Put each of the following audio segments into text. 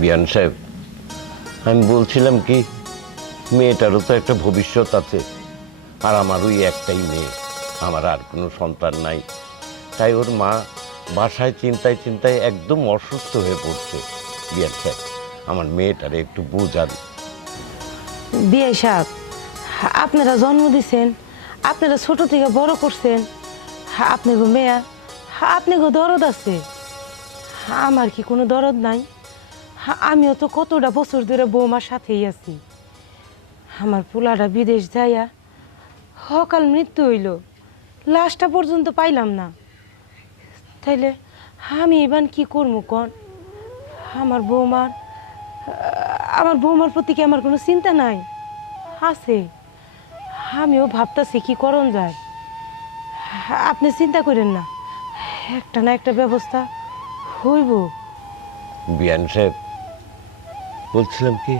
বিয়ান সাহেব আমি বলছিলাম কি, মেয়েটারও তো একটা ভবিষ্যৎ আছে, আর আমার ওই একটাই মেয়ে, আমার আর কোনো সন্তান নাই। তাই ওর মা বাসায় চিন্তায় চিন্তায় একদম অসুস্থ হয়ে পড়ছে বিয়ান সাহেব আমার মেয়েটারে একটু বুঝান। বিয়ে সাহেব আপনারা জন্ম দিছেন, আপনারা ছোট থেকে বড় করছেন আপনাকে মেয়া আপনি গো দরদ আছে, আমার কি কোনো দরদ নাই? আমিও তো কতটা বছর ধরে বৌমার সাথেই আছি। আমার পোলাটা বিদেশ যাইয়া সকাল মৃত্যু হইল। লাশটা পর্যন্ত পাইলাম না। তাইলে আমি এবার কি করব কন? আমার বৌমার আমার বৌমার প্রতি কি আমার কোনো চিন্তা নাই? আছে। আমিও ভাবতাছি কি করণ যায়। আপনি চিন্তা করেন না। একটা না একটা ব্যবস্থা হইব। বিয়ান সাহেব বলছিলাম কি,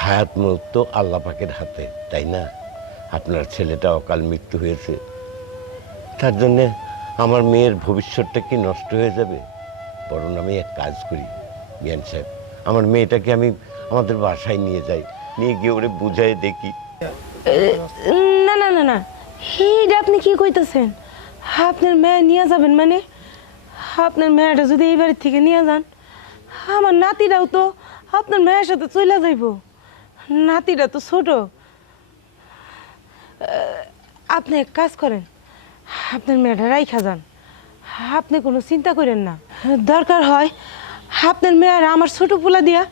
হায়াত মত তো আল্লাহ পাকের হাতে, তাই না? আপনার ছেলেটা অকাল মৃত্যু হয়েছে। তার জন্যে আমার মেয়ের ভবিষ্যৎটা কি নষ্ট হয়ে যাবে? বরং আমি এক কাজ করি, বিয়ান সাহেব। আমার মেয়েটাকে আমি আমাদের বাসায় নিয়ে যাই, নিয়ে গিয়ে ওরে বুঝাই দেখি। না না না না এইটা আপনি কি কইতেছেন? আপনার মেয়ে নিয়ে যাবেন মানে? আপনার মেয়েটা যদি এই বাড়ির থেকে নিয়ে যান, আমার নাতিরাও তো আপনার মেয়ের সাথে চলে যাইব। নাতিটা তো ছোট। আপনি এক কাজ করেন, আপনার মেয়েটা রাইখা যান। আপনি কোনো চিন্তা করেন না। দরকার হয় আপনার মেয়ের আমার ছোট পোলা দিয়া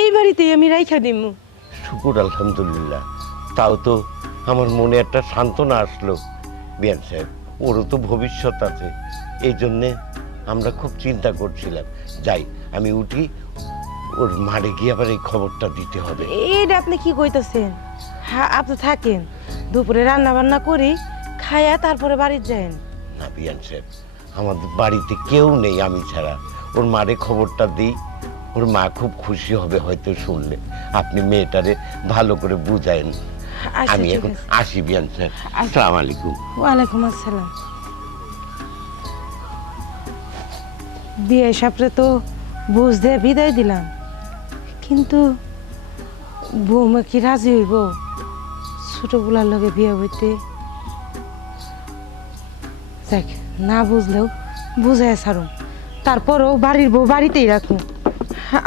এই বাড়িতেই আমি রাইখা দিব শুকুর, আলহামদুলিল্লাহ। তাও তো আমার মনে একটা সান্ত্বনা আসলো। বিয়ান সাহেব, ওরও তো ভবিষ্যৎ আছে। এই জন্যে আমরা খুব চিন্তা করছিলাম। যাই, আমি উঠি ওর মারে গিয়ে আবার এই খবরটা দিতে হবে। এইটা আপনি কি কইতেছেন? হ্যাঁ আপনি থাকেন। দুপুরে রান্না বান্না করি খাইয়া তারপরে বাড়ি যায়েন না বিয়ান সাহেব আমাদের বাড়িতে কেউ নেই আমি ছাড়া। ওর মারে খবরটা দিই ওর মা খুব খুশি হবে হয়তো শুনলে। আপনি মেয়েটারে ভালো করে বুঝায়েন। আচ্ছা, আমি এখন আসি বিয়ান সাহেব। আসসালামু আলাইকুম। ওয়ালাইকুম আসসালাম। বিয়ে সাপড়ে তো বুঝ দিয়ে বিদায় দিলাম। কিন্তু বৌমা কি রাজি হইব? ছোটগুলার লগে বিয়ে হইতে? যাক না বুঝলেও বুঝাই ছাড়ুন। তারপরও বাড়ির বউ বাড়িতেই রাখুন।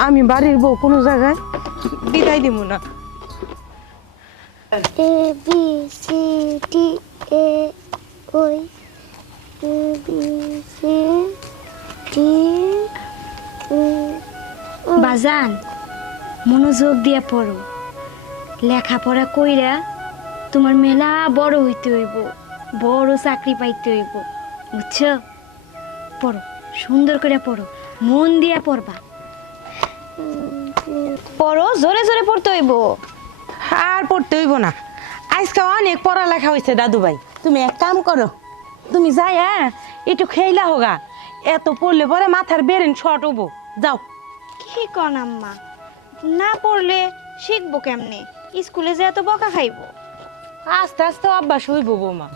আমি বাড়ির বউ কোনো জায়গায় বিদায় দিব না। A B C D A ওই B C D E বাজান মনোযোগ দিয়ে পড়ো। লেখাপড়া কইরা তোমার মেলা বড় হইতে হইব বড় চাকরি পাইতে হইব বুঝছ? পড়ো সুন্দর করে পড়ো মন দিয়া পড়বা। পড়ো জোরে জোরে পড়তে হইব। আর পড়তে হইব না। আজকে অনেক পড়ালেখা হয়েছে দাদু ভাই। তুমি এক কাম করো। তুমি যাই হ্যাঁ একটু খেইলা হোগা। এত পড়লে পরে মাথার বেরেন শর্ট হব যাও। কি কন আম্মা? না পড়লে শিখব কেমনে? স্কুলে যে এত বকা খাইবো। আস্তে আস্তে অভ্যাস হইব বৌমা।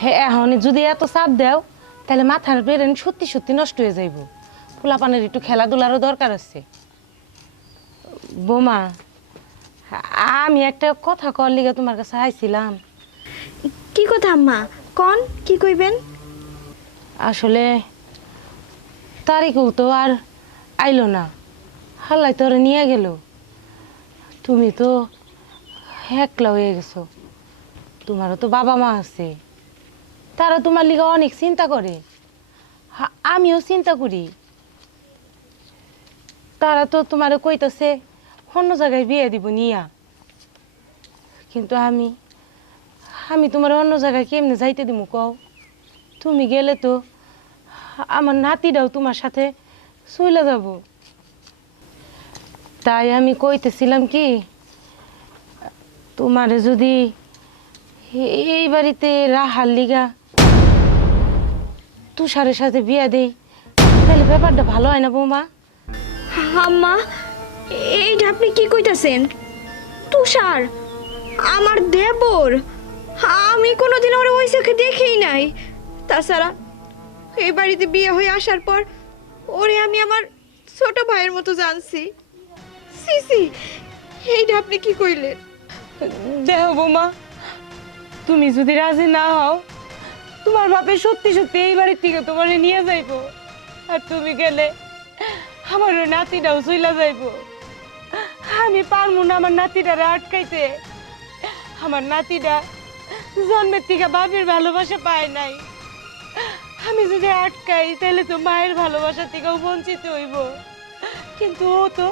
হ্যাঁ এখন যদি এত চাপ দাও তাহলে মাথার বেরেন সত্যি সত্যি নষ্ট হয়ে যাইব। পোলাপানের একটু খেলাধুলারও দরকার আছে। বৌমা আমি একটা কথা কর লিগে তোমার কাছে আইছিলাম। কি কথা আম্মা? কন? কি কইবেন? আসলে তারিখও তো আর আইলো না। হাল্লাই তোরে নিয়ে গেল। তুমি তো একলা হয়ে গেছো। তোমারও তো বাবা মা আছে। তারা তোমার লিগে অনেক চিন্তা করে। আমিও চিন্তা করি। তারা তো তোমার কইতাছে, অন্য জায়গায় বিয়ে দিব নিয়া। কিন্তু আমি আমি তোমার অন্য জায়গায় কেমনে যাইতে দিব কও? তুমি গেলে তো আমার নাতিটাও তোমার সাথে চলে যাব। তাই আমি কইতেছিলাম কি, তোমার যদি এই বাড়িতে রাহার লিগা তুষারের সাথে বিয়া দেই, তাহলে ব্যাপারটা ভালো হয় না বৌমা? আম্মা, এইটা আপনি কি কইতাছেন? তুষার, আমার দেবর, আমি কোনোদিন ওর ওই চোখে দেখেই নাই। তাছাড়া এই বাড়িতে বিয়ে হয়ে আসার পর ওরে আমি আমার ছোট ভাইয়ের মতো জানছি। সি সি এইটা আপনি কি কইলেন? দেহ বৌমা, তুমি যদি রাজি না হও, তোমার বাপে সত্যি সত্যি এই বাড়ির থেকে তোমার নিয়ে যাইবো। আর তুমি গেলে আমার ওই নাতিটাও চইলা যাইবো। আমি পারব না আমার নাতিটারে আটকাইতে। আমার নাতিটা জন্মের থেকে বাপের ভালোবাসা পায় নাই। আমি যদি আটকাই তাহলে তো মায়ের ভালোবাসা থেকেও বঞ্চিত হইব। কিন্তু ও তো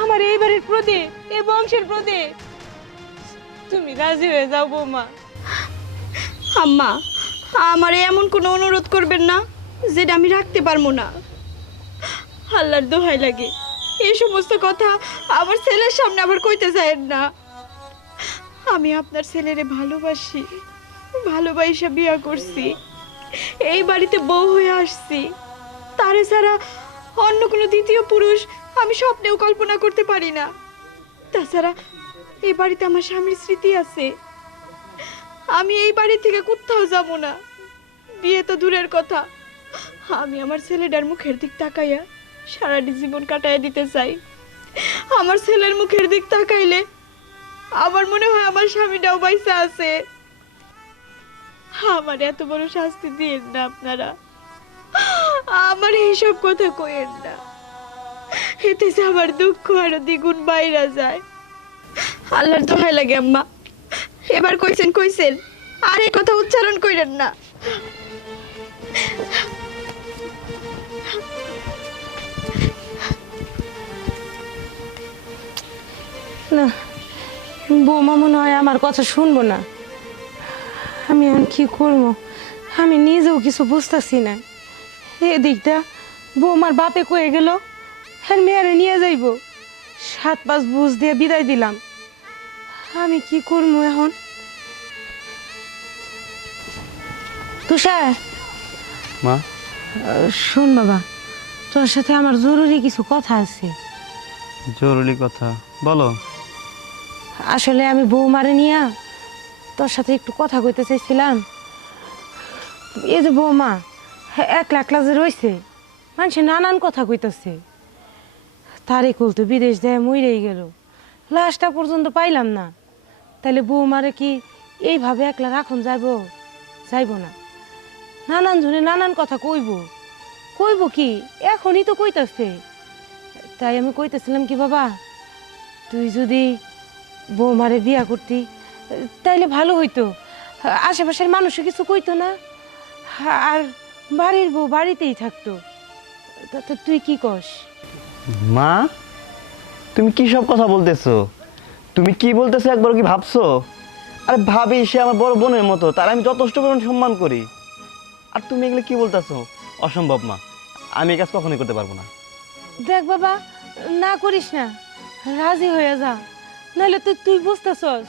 আমার এই বাড়ির প্রদীপ এই বংশের প্রদীপ তুমি রাজি হয়ে যাও, বৌমা। আম্মা, আমার এমন কোনো অনুরোধ করবেন না, যেটা আমি রাখতে পারব না। আল্লাহর দোহাই লাগে, এই সমস্ত কথা আমার ছেলের সামনে আবার কইতে চায়েন না। আমি আপনার ছেলেরে ভালোবাসি ভালোবাসা বিয়া করছি, এই বাড়িতে বউ হয়ে আসছি, তারে ছাড়া অন্য কোনো দ্বিতীয় পুরুষ আমি স্বপ্নেও কল্পনা করতে পারি না। তাছাড়া এই বাড়িতে আমার স্বামীর স্মৃতি আছে। আমি এই বাড়ি থেকে কোথাও যাব না। বিয়ে তো দূরের কথা। আমি আমার ছেলেটার মুখের দিক তাকাইয়া সারাটি জীবন কাটাইয়া দিতে চাই। আমার ছেলের মুখের দিক তাকাইলে আমার মনে হয় আমার স্বামীটাও বাইসা আছে। আমার এত বড় শাস্তি দিয়েন না আপনারা। আমার এইসব কথা কইেন না। এতে যে আমার দুঃখ আরও দ্বিগুণ বাইরা যায়। আল্লাহর দোহাই লাগে আম্মা। এবার কইছেন কইছেন, আর এই কথা উচ্চারণ কইরেন না। না, বৌমা মনে হয় আমার কথা শুনব না। আমি এখন কি করব? আমি নিজেও কিছু বুঝতেছি না। এদিকটা বৌমার বাপে কয়ে গেল হ্যাঁ মেয়ারে নিয়ে যাইব। সাত পাঁচ বুঝ দিয়ে বিদায় দিলাম। আমি কি করব এখন? তুষার। মা? শোন বাবা তোর সাথে আমার জরুরি কিছু কথা আছে। জরুরি কথা? বলো। আসলে আমি বৌমারে নিয়া তোর সাথে একটু কথা কইতে চাইছিলাম। এই যে বৌমা হ্যাঁ, একলা একলা যে রয়েছে মানুষে নানান কথা কইতেছে। তারে কুল তো বিদেশ দেয় মইরেই গেল। লাশটা পর্যন্ত পাইলাম না। তাহলে বৌমারে কি এইভাবে একলা রাখুন যাইব? যাইব না। নানান জনে নানান কথা কইব। কইব কি, এখনই তো কইতাছে। তাই আমি কইতেছিলাম কি, বাবা, তুই যদি বৌমারে বিয়া করতি, তাইলে ভালো হইতো। আশেপাশের মানুষও কিছু কইতো না। আর বাড়ির বউ বাড়িতেই থাকতো। তা তুই কি কস? মা, তুমি কি সব কথা বলতেছো? তুমি কি বলতেছো একবার কি ভাবছ? আরে ভাবি, সে আমার বড় বোনের মতো, তার আমি যথেষ্ট পরিমাণ সম্মান করি। আর তুমি এগুলো কি বলতেছো? অসম্ভব, মা। আমি এই কাজ কখনোই করতে পারব না। দেখ বাবা, না করিস না। রাজি হয়ে যা। নাহলে তুই তুই বুঝতেছস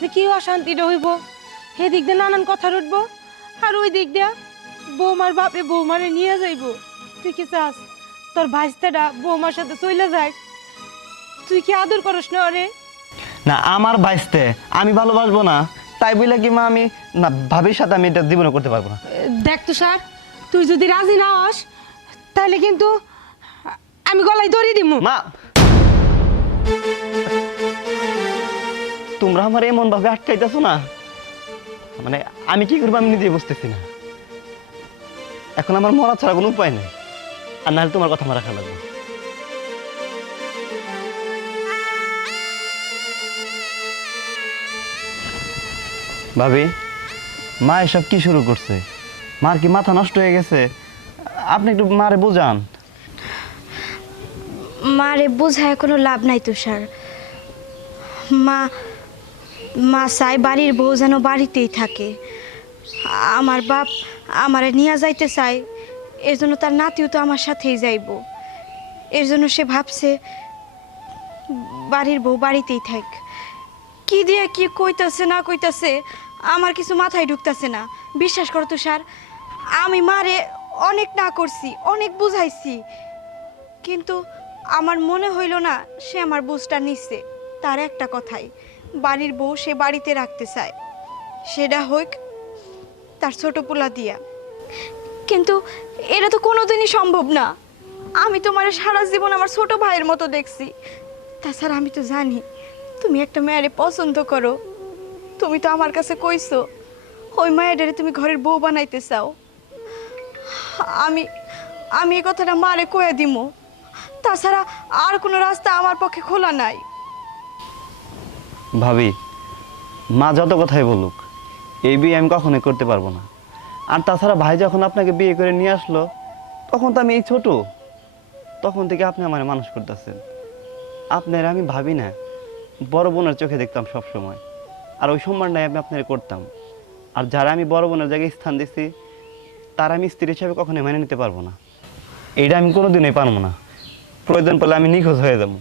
যে কি অশান্তিটা হইব। এদিক দিয়ে নানান কথা উঠবো, আর ওই দিক দিয়া বৌমার বাপে বৌমারে নিয়ে যাইব। তুই কি চাস? তোর ভাইস্তাটা বৌমার সাথে চলে যায়। তুই কি আদর করস না রে না আমার বাইসতে আমি ভালোবাসবো না। তাই বলে কি মা আমি না ভাবির সাথে আমি এটা জীবনে করতে পারব না। দেখ তো স্যার তুই যদি রাজি না হস তাহলে কিন্তু আমি গলায় দড়ি দিব মা! তোমরা আমার এমন ভাবে আটকাইতেছো না। মানে আমি কি করব আমি নিজে বুঝতেছি না। এখন আমার মরা ছাড়া কোনো উপায় নেই। আর নাহলে তোমার কথা আমার রাখা লাগবে। ভাবি মা এসব কি শুরু করছে? মার কি মাথা নষ্ট হয়ে গেছে? আপনি একটু মারে বোঝান। মারে বোঝায় কোনো লাভ নাই তুষার মা মা চাই বাড়ির বউ যেন বাড়িতেই থাকে। আমার বাপ আমারে নিয়ে যাইতে চায় এর জন্য তার নাতিও তো আমার সাথেই যাইব। এর জন্য সে ভাবছে, বাড়ির বউ বাড়িতেই থাক। কি দিয়ে, কি কইতাছে, না কইতাছে, আমার কিছু মাথায় ঢুকতাছে না। বিশ্বাস করো তুষার আমি মারে অনেক না করছি, অনেক বুঝাইছি। কিন্তু আমার মনে হইল না, সে আমার বুঝটা নিচ্ছে তার একটা কথাই, বাড়ির বউ সে বাড়িতে রাখতে চায়। সেটা হোক, তার ছোট পোলা দিয়া। কিন্তু এটা তো কোনোদিনই সম্ভব না। আমি তোমার সারা জীবন আমার ছোট ভাইয়ের মতো দেখছি। তাছাড়া আমি তো জানি, তুমি একটা মেয়েরে পছন্দ করো। তুমি তো আমার কাছে কইছো, ওই মায়েরারে তুমি ঘরের বউ বানাইতে চাও। আমি আমি এই কথাটা মারে কয়ে দিমু। তাছাড়া আর কোনো রাস্তা আমার পক্ষে খোলা নাই। ভাবি, মা যত কথাই বলুক, এই বিয়ে আমি কখনোই করতে পারব না। আর তাছাড়া ভাই যখন আপনাকে বিয়ে করে নিয়ে আসলো, তখন তো আমি এই ছোট, তখন থেকে আপনি আমার মানুষ করতেছেন। আপনার আমি ভাবি না, বড় বোনের চোখে দেখতাম সব সময় আর ওই সম্মানটাই আমি আপনার করতাম। আর যারা আমি বড় বোনের জায়গায় স্থান দিচ্ছি তারা আমি স্ত্রী হিসাবে কখনো মেনে নিতে পারব না। এটা আমি কোনোদিনই পারব না। প্রয়োজন পড়লে আমি নিখোঁজ হয়ে যাব।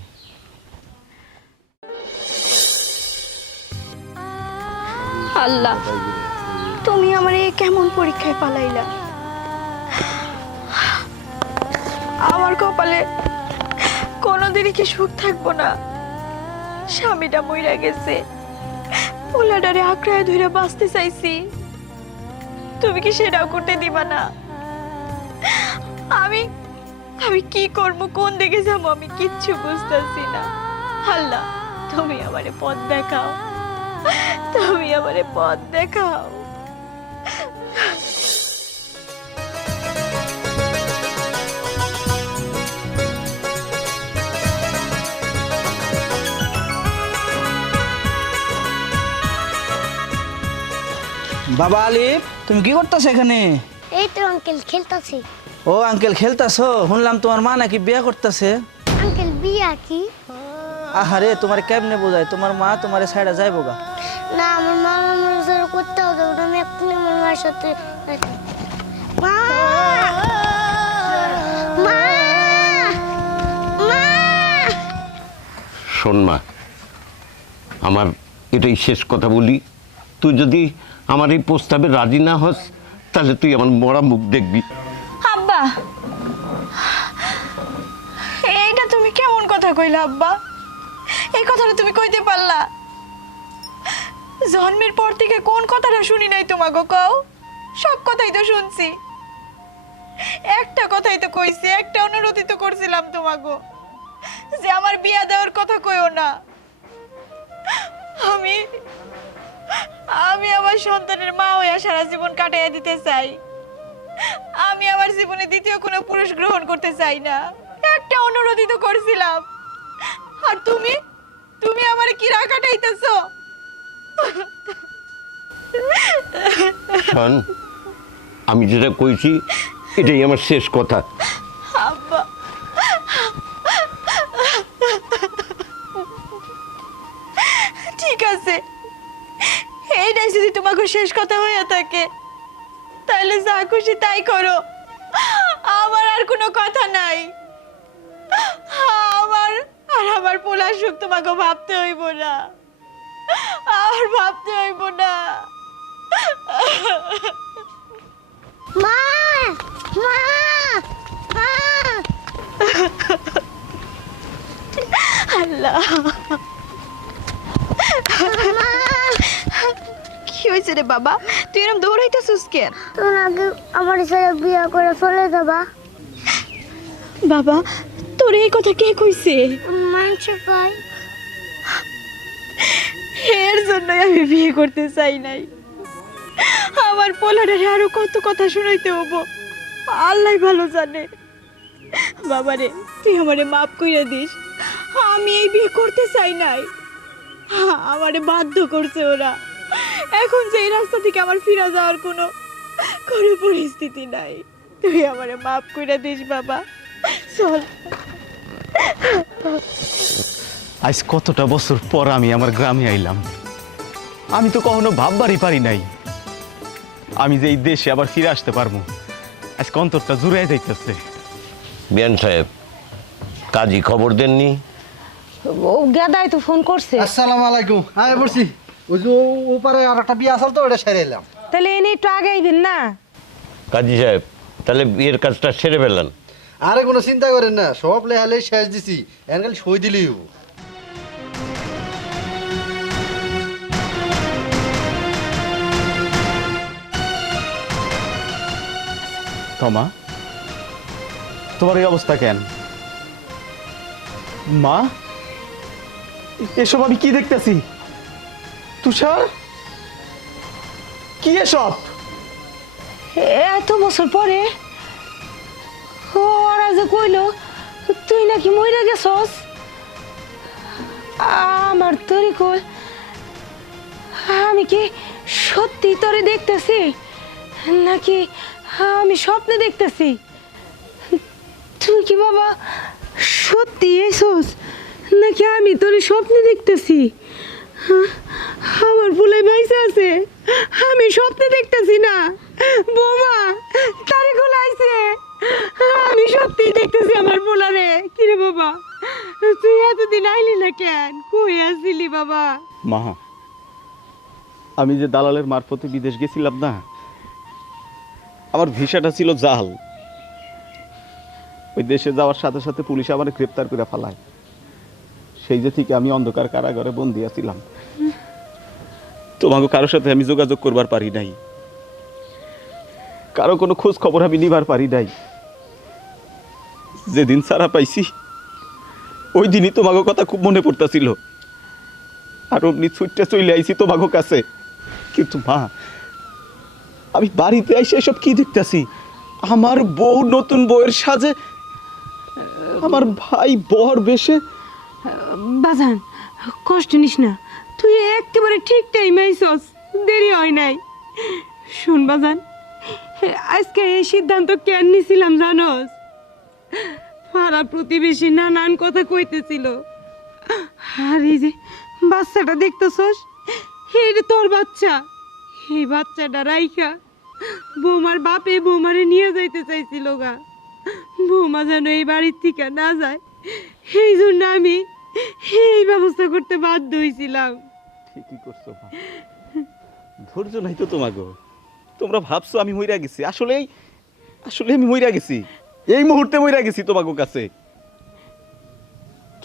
আল্লাহ। তুমি আমার এই কেমন পরীক্ষায় পালাইলা? আমার কপালে কোনোদিনই কি সুখ থাকব না। স্বামীটা মইরা গেছে। পোলাডারে আঁকড়ায় ধরে বাঁচতে চাইছি। তুমি কি সেটাও করতে দিবা না? আমি আমি কি করব, কোন দিকে যাব, আমি কিচ্ছু বুঝতেছি না। আল্লাহ, তুমি আমারে পথ দেখাও। তুমি আমারে পথ দেখাও। বাবা আলিফ তুমি কি করতেছ এখানে? এই তো আঙ্কেল খেলতাছি। ও আঙ্কেল খেলতাছো? শুনলাম তোমার মা নাকি বিয়ে করতেছে। আঙ্কেল বিয়া কি? আহারে তোমার কেমনে বোঝায়? তোমার মা তোমার সাইডে যাইবো গা। না আমার মা আমার সাথে করতে হবে ওটা আমি এক্ষুনি আমার মায়ের সাথে মা! মা! মা! শোন মা আমার এটাই শেষ কথা বলি। তুই যদি আমার এই প্রস্তাবে রাজি না হস তাহলে তুই আমার মরা মুখ দেখবি। আব্বা এইটা তুমি কেমন কথা কইলা আব্বা? এই কথাটা তুমি কইতে পারলা? জন্মের পর থেকে কোন কথাটা শুনি নাই তোমাকে কও? সব কথাই তো শুনছি। একটা কথাই তো কইছি, একটা অনুরোধই তো করছিলাম তোমাকে যে আমার বিয়া দেওয়ার কথা কইও না। আমি আমি আমার সন্তানের মা হয়ে সারা জীবন কাটাইয়া দিতে চাই। আমি আমার জীবনে দ্বিতীয় কোনো পুরুষ গ্রহণ করতে চাই না। একটা অনুরোধই তো করছিলাম। আর তুমি তুমি আমার কি রাখাটাইতেছো শোন, আমি যেটা কইছি, এটাই আমার শেষ কথা। ঠিক আছে। এইটাই যদি তোমাকে শেষ কথা হয়ে থাকে, তাহলে যা খুশি তাই করো। আমার আর কোনো কথা নাই। আমার আর আমার পোলা সুখ তোমাকে ভাবতে হইব না। আর ভাবতে হইব না। মা মা আল্লাহ। কি হয়েছে রে বাবা? তুই এরকম দৌড়াইতেছিস কেন? তুমি আগে আমার সাথে বিয়ে করে চলে যাবা বাবা তোর এই কথা কে কইছে? মাংস খাই আমি বিয়ে করতে চাই নাই। আমার পোলারে আরও কত কথা শুনাইতে হব। আল্লাহ ভালো জানে। বাবারে, তুই আমারে মাফ কইরা দিস। আমি এই বিয়ে করতে চাই নাই। আমারে বাধ্য করছে ওরা। এখন যে এই রাস্তা থেকে আমার ফিরা যাওয়ার কোনো কোনো পরিস্থিতি নাই। তুই আমারে মাফ কইরা দিস, বাবা। চল। আজ কতটা বছর পর আমি আমার গ্রামে আইলাম। আমি তো কখনো ভাববারই পারি নাই। আমি যে এই দেশে আবার ফিরে আসতে পারব আজকে অন্তরটা জুড়ে যাইতেছে। বিয়ান সাহেব কাজী খবর দেননি? ও গাদাই তো ফোন করছে। আসসালামু আলাইকুম। হ্যাঁ বলছি ওই যে ও- ওপারে আর একটা বিয়ে আসল তো ওটা সেরে এলাম। তাহলে এনে একটু আগে আইবেন না। কাজী সাহেব তাহলে বিয়ের কাজটা সেরে ফেলেন আরে কোনো চিন্তা করেন না সব লেহালে শেষ দিছি এখন খালি সই দিলেই হব। তমা তোমার এই অবস্থা কেন? মা, এসব আমি কি দেখতেছি? তুষার? কি এসব? এত বছর পরে? কইল, তুই নাকি মইরা গেছস? আমার তরি কই, আমি কি সত্যি তোরে দেখতেছি? নাকি আমি স্বপ্নে দেখতেছি। তুই কি বাবা সত্যি এসোস? নাকি আমি তোর স্বপ্নে দেখতেছি? হ্যাঁ? আমার ভুলে বাইসে আছে। আমি স্বপ্নে দেখতেছি না। বোমা, তারে গোলাইছে আমি সত্যি দেখতেছি আমার পোলারে কিরে বাবা? তুই এতদিন আইলি না কেন? কই আসিলি বাবা? মা, আমি যে দালালের মারফতে বিদেশ গেছিলাম না আমার ভিসাটা ছিল জাল। ওই দেশে যাওয়ার সাথে সাথে পুলিশ আমার গ্রেপ্তার করে ফেলায়। সেই যে থেকে আমি অন্ধকার কারাগারে বন্দি আছিলাম। তোমাকে কারোর সাথে আমি যোগাযোগ করবার পারি নাই। কারও কোনো খোঁজ খবর আমি নিবার পারি নাই। যেদিন সারা পাইছি, ওই দিনই তোমাকে কথা খুব মনে পড়তাছিল। আর অমনি ছুটতে চলে আইছি তোমাকে কাছে। কিন্তু মা আমি বাড়িতে এসে এসব কি দেখতেছি? আমার বউ নতুন বউয়ের সাজে, আমার ভাই বর বেশে। বাজান, কষ্ট নিস না। তুই একেবারে ঠিক টাইমে আইসস দেরি হয় নাই। শুন বাজান, আজকে এই সিদ্ধান্ত কেন নিছিলাম জানোস? পাড়া প্রতিবেশী নানান কথা কইতেছিল। আর এই যে বাচ্চাটা দেখতেছস, এটা তোর বাচ্চা। এই বাচ্চাটা রাইখা বৌমার বাপে বৌমারে নিয়ে যাইতে চাইছিল গা। বৌমা যেন এই বাড়ির থেকে না যায় সেই জন্য আমি এই ব্যবস্থা করতে বাধ্য হয়েছিলাম ঠিকই করছ মা। ধৈর্য নাই তো তোমাকে তোমরা ভাবছ আমি মইরা গেছি। আসলেই আসলে আমি মইরা গেছি। এই মুহূর্তে মইরা গেছি তোমাকে কাছে।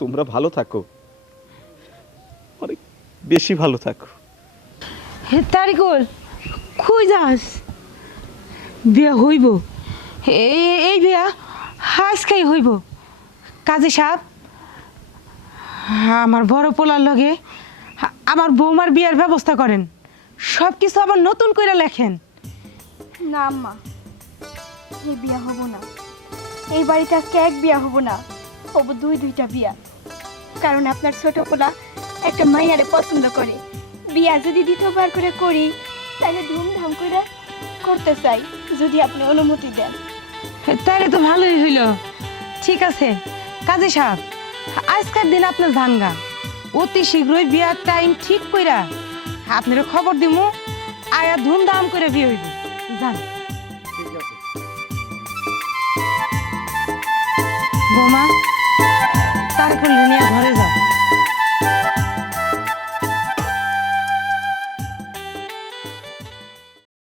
তোমরা ভালো থাকো। অনেক বেশি ভালো থাকো। হে তারিকুল। কই বিয়া হইব? এই বিয়া আজকেই হইব। কাজী সাহেব, আমার বড় পোলার লগে আমার বৌমার বিয়ার ব্যবস্থা করেন। সব কিছু আবার নতুন করে লেখেন। না আম্মা এই বিয়া হব না। এই বাড়িতে আজকে এক বিয়া হব না, হব দুই দুইটা বিয়া। কারণ আপনার ছোট পোলা একটা মাইয়ারে পছন্দ করে। বিয়া যদি দ্বিতীয়বার করে করি তাহলে ধুমধাম করে করতে চাই যদি আপনি অনুমতি দেন। তাহলে তো ভালোই হইল। ঠিক আছে কাজী সাহেব আজকের দিন আপনার ভাঙ্গা অতি শীঘ্রই বিয়ার টাইম ঠিক কইরা আপনার খবর দিমু আয়া ধুমধাম করে বিয়ে হইব। জান বোমা তার ঘরে যাও।